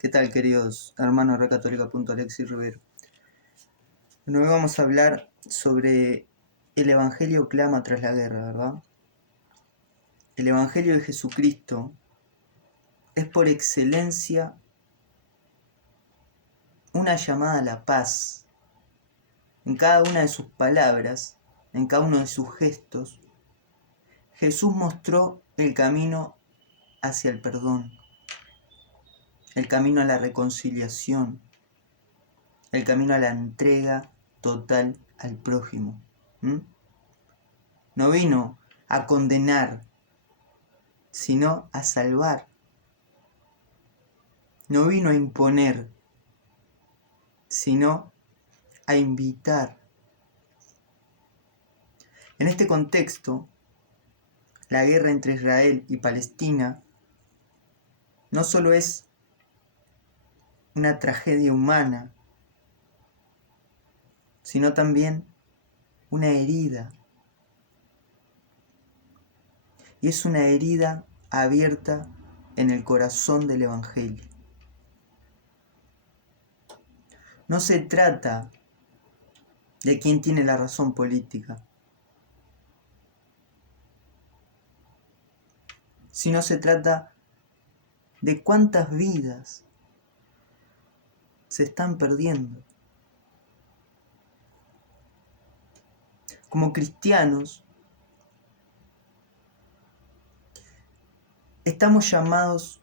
¿Qué tal, queridos hermanos de Recatólica.Alexis Rivero? Bueno, hoy vamos a hablar sobre el Evangelio clama tras la guerra, ¿verdad? El Evangelio de Jesucristo es por excelencia una llamada a la paz. En cada una de sus palabras, en cada uno de sus gestos, Jesús mostró el camino hacia el perdón, el camino a la reconciliación, el camino a la entrega total al prójimo. No vino a condenar, sino a salvar. No vino a imponer, sino a invitar. En este contexto, la guerra entre Israel y Palestina no solo es una tragedia humana, sino también una herida. Y es una herida abierta en el corazón del Evangelio. No se trata de quién tiene la razón política, sino se trata de cuántas vidas se están perdiendo. Como cristianos, estamos llamados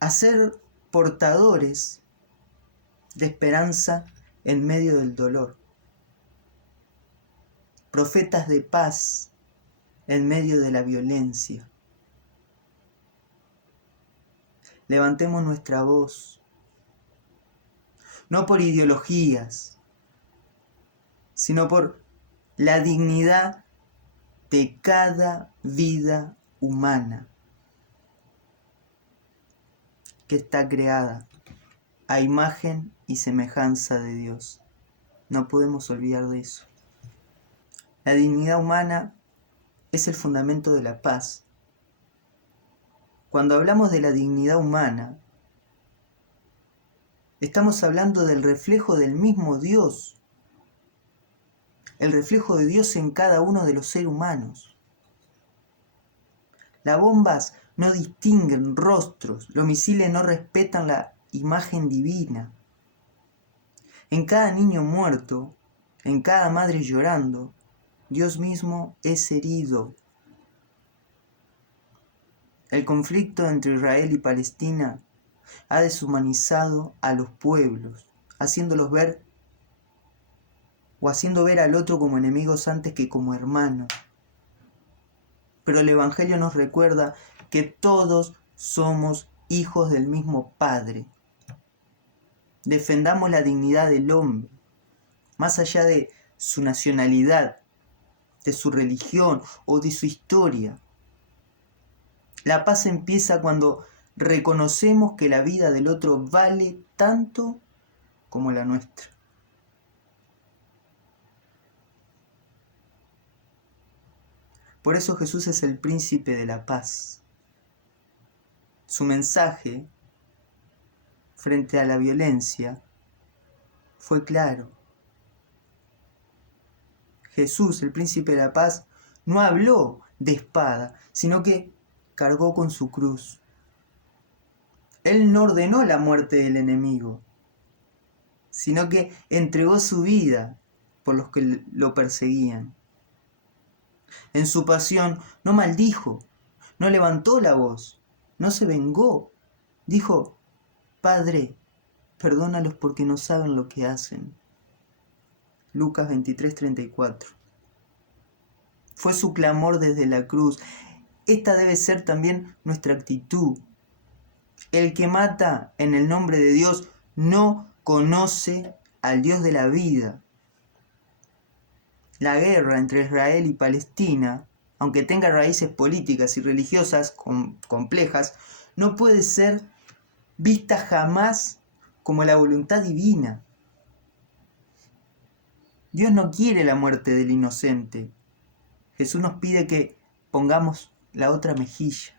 a ser portadores de esperanza en medio del dolor, profetas de paz en medio de la violencia. Levantemos nuestra voz, no por ideologías, sino por la dignidad de cada vida humana que está creada a imagen y semejanza de Dios. No podemos olvidar de eso. La dignidad humana es el fundamento de la paz. Cuando hablamos de la dignidad humana, estamos hablando del reflejo del mismo Dios, el reflejo de Dios en cada uno de los seres humanos. Las bombas no distinguen rostros, los misiles no respetan la imagen divina. En cada niño muerto, en cada madre llorando, Dios mismo es herido. El conflicto entre Israel y Palestina ha deshumanizado a los pueblos, haciéndolos ver o haciendo ver al otro como enemigos antes que como hermanos. Pero el Evangelio nos recuerda que todos somos hijos del mismo Padre. Defendamos la dignidad del hombre, más allá de su nacionalidad, de su religión o de su historia. La paz empieza cuando reconocemos que la vida del otro vale tanto como la nuestra. Por eso Jesús es el príncipe de la paz. Su mensaje frente a la violencia fue claro. Jesús, el príncipe de la paz, no habló de espada, sino que cargó con su cruz. Él no ordenó la muerte del enemigo, sino que entregó su vida por los que lo perseguían. En su pasión no maldijo, no levantó la voz, no se vengó. Dijo: Padre, perdónalos porque no saben lo que hacen. Lucas 23:34. Fue su clamor desde la cruz. Esta debe ser también nuestra actitud. El que mata en el nombre de Dios no conoce al Dios de la vida. La guerra entre Israel y Palestina, aunque tenga raíces políticas y religiosas complejas, no puede ser vista jamás como la voluntad divina. Dios no quiere la muerte del inocente. Jesús nos pide que pongamos la otra mejilla.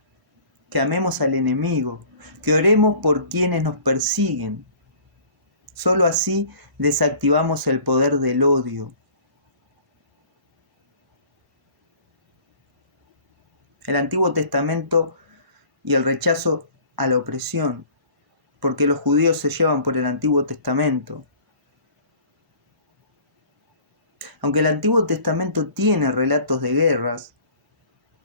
que amemos al enemigo, que oremos por quienes nos persiguen. Solo así desactivamos el poder del odio. El Antiguo Testamento y el rechazo a la opresión, porque los judíos se llevan por el Antiguo Testamento. Aunque el Antiguo Testamento tiene relatos de guerras,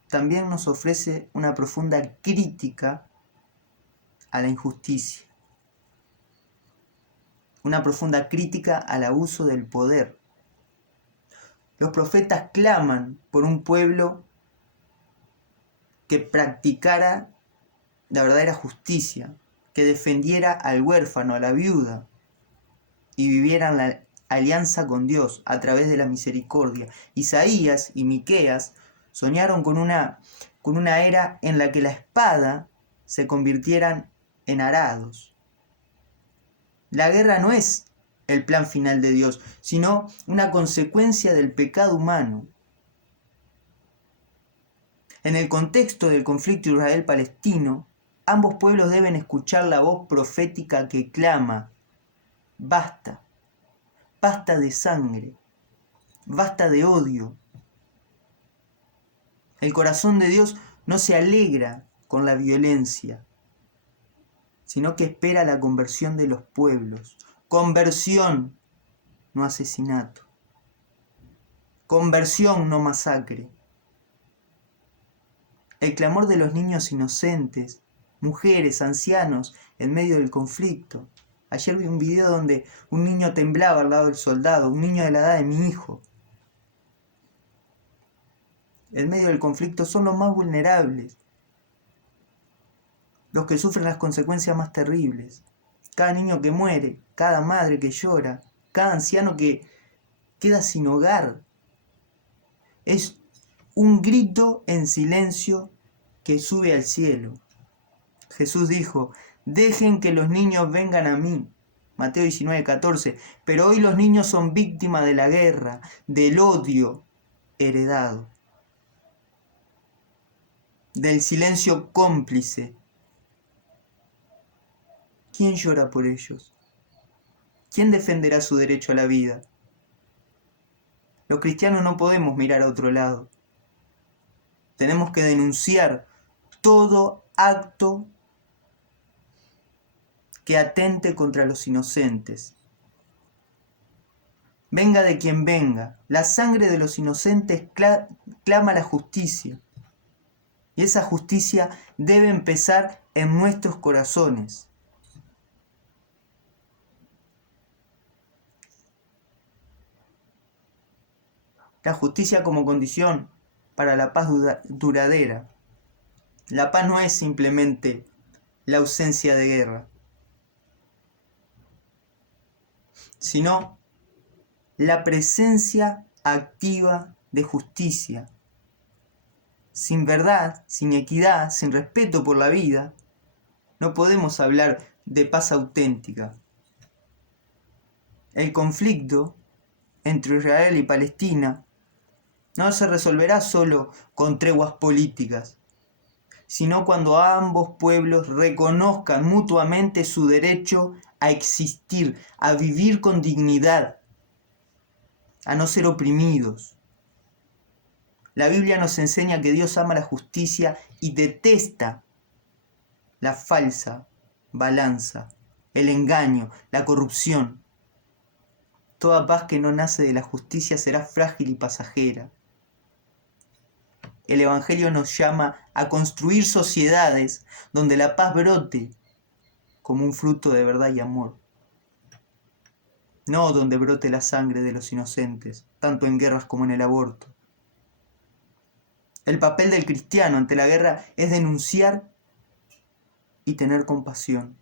también nos ofrece una profunda crítica a la injusticia, una profunda crítica al abuso del poder. Los profetas claman por un pueblo que practicara la verdadera justicia, que defendiera al huérfano, a la viuda, y viviera en la alianza con Dios a través de la misericordia. Isaías y Miqueas soñaron con una era en la que la espada se convirtieran en arados. La guerra no es el plan final de Dios, sino una consecuencia del pecado humano. En el contexto del conflicto Israel-Palestino, ambos pueblos deben escuchar la voz profética que clama: basta, basta de sangre, basta de odio. El corazón de Dios no se alegra con la violencia, sino que espera la conversión de los pueblos. Conversión, no asesinato. Conversión, no masacre. El clamor de los niños inocentes, mujeres, ancianos, en medio del conflicto. Ayer vi un video donde un niño temblaba al lado del soldado, un niño de la edad de mi hijo. En medio del conflicto son los más vulnerables, los que sufren las consecuencias más terribles. Cada niño que muere, cada madre que llora, cada anciano que queda sin hogar. Es un grito en silencio que sube al cielo. Jesús dijo: dejen que los niños vengan a mí. Mateo 19:14. Pero hoy los niños son víctimas de la guerra, del odio heredado, del silencio cómplice. ¿Quién llora por ellos? ¿Quién defenderá su derecho a la vida? Los cristianos no podemos mirar a otro lado. Tenemos que denunciar todo acto que atente contra los inocentes. Venga de quien venga, la sangre de los inocentes clama la justicia. Y esa justicia debe empezar en nuestros corazones. La justicia como condición para la paz duradera. La paz no es simplemente la ausencia de guerra, sino la presencia activa de justicia. Sin verdad, sin equidad, sin respeto por la vida, no podemos hablar de paz auténtica. El conflicto entre Israel y Palestina no se resolverá solo con treguas políticas, sino cuando ambos pueblos reconozcan mutuamente su derecho a existir, a vivir con dignidad, a no ser oprimidos. La Biblia nos enseña que Dios ama la justicia y detesta la falsa balanza, el engaño, la corrupción. Toda paz que no nace de la justicia será frágil y pasajera. El Evangelio nos llama a construir sociedades donde la paz brote como un fruto de verdad y amor. No donde brote la sangre de los inocentes, tanto en guerras como en el aborto. El papel del cristiano ante la guerra es denunciar y tener compasión.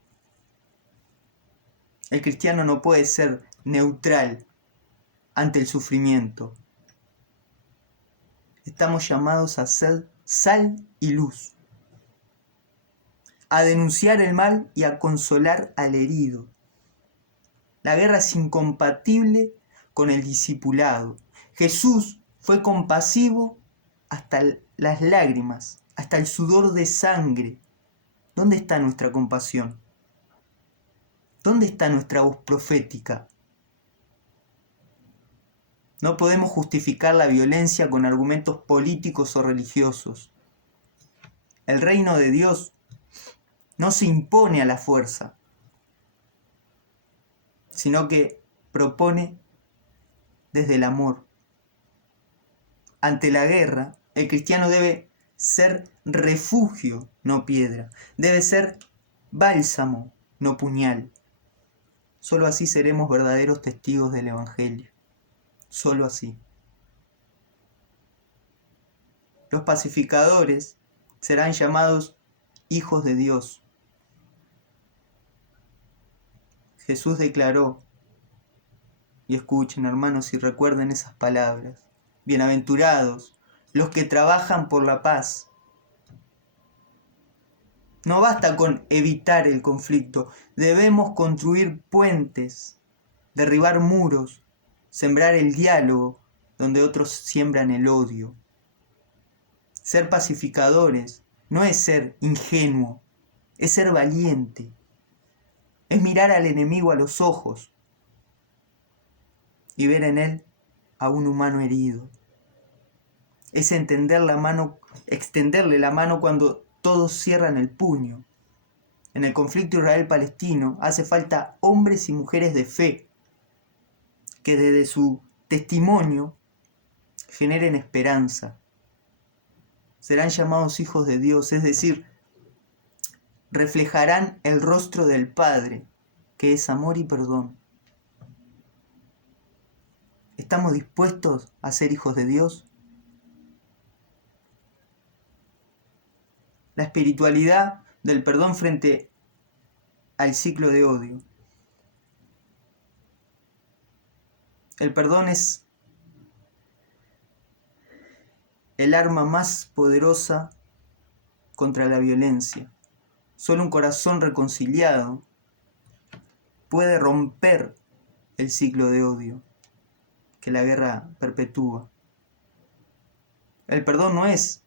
El cristiano no puede ser neutral ante el sufrimiento. Estamos llamados a ser sal y luz, a denunciar el mal y a consolar al herido. La guerra es incompatible con el discipulado. Jesús fue compasivo hasta las lágrimas, hasta el sudor de sangre. ¿Dónde está nuestra compasión? ¿Dónde está nuestra voz profética? No podemos justificar la violencia con argumentos políticos o religiosos. El reino de Dios no se impone a la fuerza, sino que propone desde el amor. Ante la guerra, el cristiano debe ser refugio, no piedra. Debe ser bálsamo, no puñal. Solo así seremos verdaderos testigos del Evangelio. Solo así. Los pacificadores serán llamados hijos de Dios. Jesús declaró, y escuchen hermanos y recuerden esas palabras, bienaventurados los que trabajan por la paz. No basta con evitar el conflicto, debemos construir puentes, derribar muros, sembrar el diálogo donde otros siembran el odio. Ser pacificadores no es ser ingenuo, es ser valiente, es mirar al enemigo a los ojos y ver en él a un humano herido. Es extenderle la mano cuando todos cierran el puño. En el conflicto Israel-Palestino hace falta hombres y mujeres de fe que desde su testimonio generen esperanza. Serán llamados hijos de Dios, es decir, reflejarán el rostro del Padre, que es amor y perdón. ¿Estamos dispuestos a ser hijos de Dios? La espiritualidad del perdón frente al ciclo de odio. El perdón es el arma más poderosa contra la violencia. Solo un corazón reconciliado puede romper el ciclo de odio que la guerra perpetúa. El perdón no es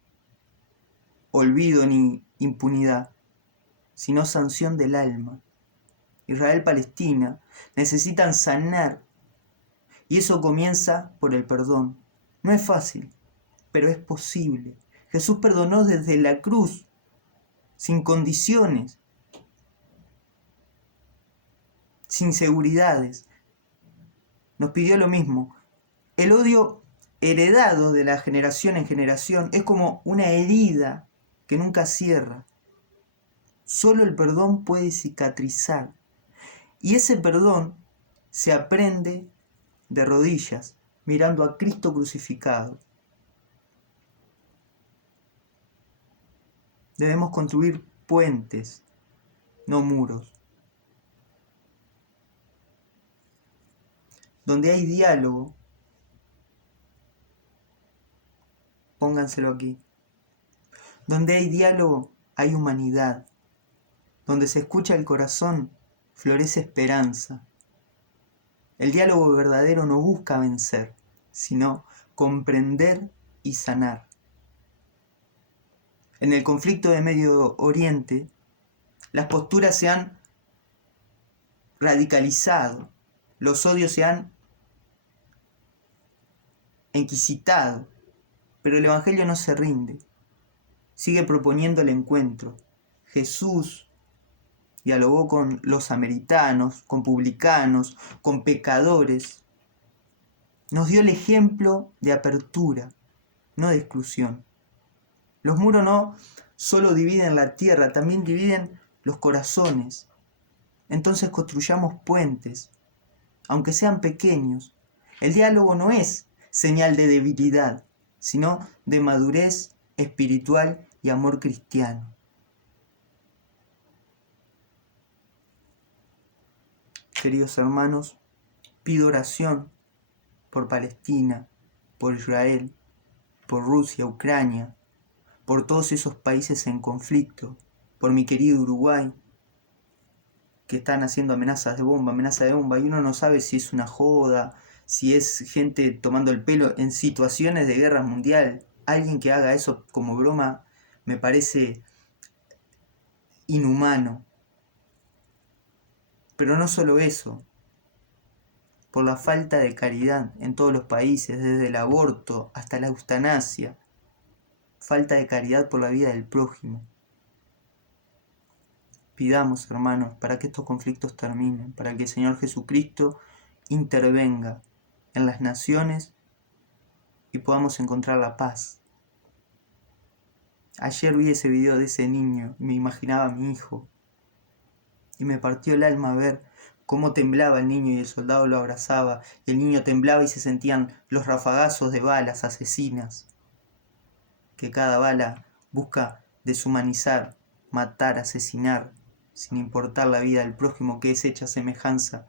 olvido ni impunidad, sino sanción del alma. Israel-Palestina necesitan sanar y eso comienza por el perdón. No es fácil, pero es posible. Jesús perdonó desde la cruz, sin condiciones, sin seguridades. Nos pidió lo mismo. El odio heredado de la generación en generación es como una herida que nunca cierra. Solo el perdón puede cicatrizar. Y ese perdón se aprende de rodillas, mirando a Cristo crucificado. Debemos construir puentes, no muros. Donde hay diálogo, pónganselo aquí. Donde hay diálogo, hay humanidad. Donde se escucha el corazón, florece esperanza. El diálogo verdadero no busca vencer, sino comprender y sanar. En el conflicto de Medio Oriente, las posturas se han radicalizado, los odios se han enquisitado, pero el Evangelio no se rinde, sigue proponiendo el encuentro. Jesús dialogó con los samaritanos, con publicanos, con pecadores. Nos dio el ejemplo de apertura, no de exclusión. Los muros no solo dividen la tierra, también dividen los corazones. Entonces construyamos puentes, aunque sean pequeños. El diálogo no es señal de debilidad, sino de madurez espiritual y amor cristiano. Queridos hermanos, pido oración por Palestina, por Israel, por Rusia, Ucrania, por todos esos países en conflicto, por mi querido Uruguay, que están haciendo amenaza de bomba, y uno no sabe si es una joda, si es gente tomando el pelo en situaciones de guerra mundial. Alguien que haga eso como broma me parece inhumano. Pero no solo eso, por la falta de caridad en todos los países, desde el aborto hasta la eutanasia, falta de caridad por la vida del prójimo. Pidamos, hermanos, para que estos conflictos terminen, para que el Señor Jesucristo intervenga en las naciones y podamos encontrar la paz. Ayer vi ese video de ese niño y me imaginaba a mi hijo. Y me partió el alma ver cómo temblaba el niño y el soldado lo abrazaba. Y el niño temblaba y se sentían los rafagazos de balas asesinas. Que cada bala busca deshumanizar, matar, asesinar, sin importar la vida del prójimo, que es hecha a semejanza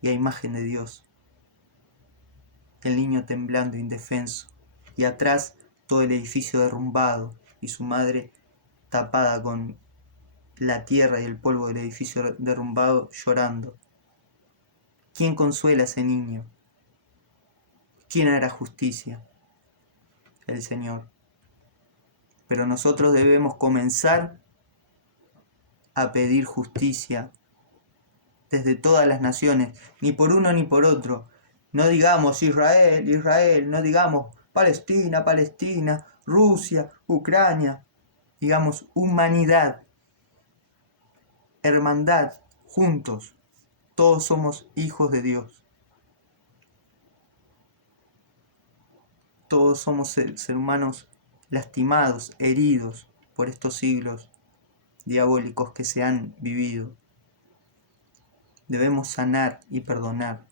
y a imagen de Dios. El niño temblando indefenso. Y atrás todo el edificio derrumbado y su madre tapada con la tierra y el polvo del edificio derrumbado, llorando. ¿Quién consuela a ese niño? ¿Quién hará justicia? El Señor. Pero nosotros debemos comenzar a pedir justicia desde todas las naciones, ni por uno ni por otro. No digamos Israel, Israel, no digamos Palestina, Palestina, Rusia, Ucrania. Digamos humanidad, hermandad, juntos. Todos somos hijos de Dios. Todos somos seres humanos lastimados, heridos por estos siglos diabólicos que se han vivido. Debemos sanar y perdonar.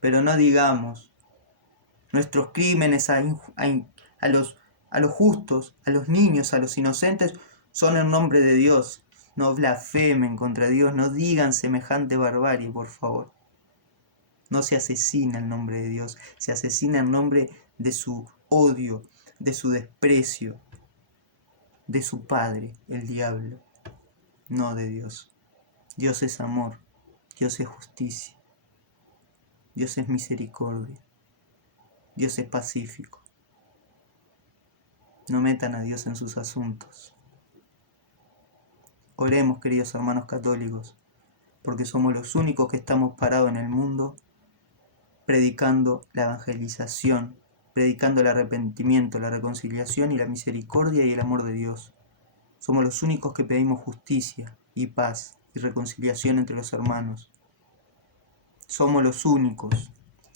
Pero no digamos nuestros crímenes a los justos, a los niños, a los inocentes, son en nombre de Dios. No blasfemen contra Dios, no digan semejante barbarie, por favor. No se asesina en nombre de Dios, se asesina en nombre de su odio, de su desprecio, de su padre, el diablo, no de Dios. Dios es amor, Dios es justicia, Dios es misericordia, Dios es pacífico. No metan a Dios en sus asuntos. Oremos, queridos hermanos católicos, porque somos los únicos que estamos parados en el mundo predicando la evangelización, predicando el arrepentimiento, la reconciliación y la misericordia y el amor de Dios. Somos los únicos que pedimos justicia y paz y reconciliación entre los hermanos. Somos los únicos.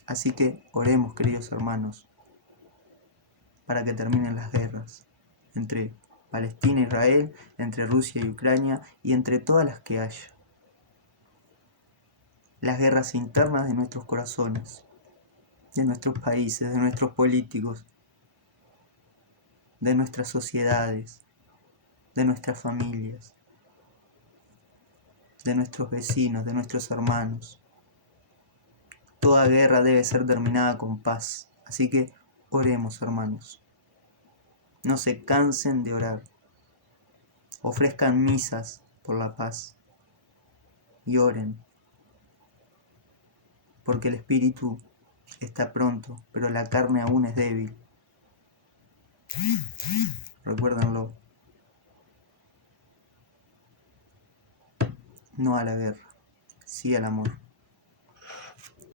Así que oremos, queridos hermanos, para que terminen las guerras entre Palestina e Israel, entre Rusia y Ucrania y entre todas las que haya. Las guerras internas de nuestros corazones, de nuestros países, de nuestros políticos, de nuestras sociedades, de nuestras familias, de nuestros vecinos, de nuestros hermanos. Toda guerra debe ser terminada con paz. Así que oremos, hermanos. No se cansen de orar. Ofrezcan misas por la paz. Y oren. Porque el espíritu está pronto, pero la carne aún es débil. Recuérdenlo. No a la guerra, sí al amor.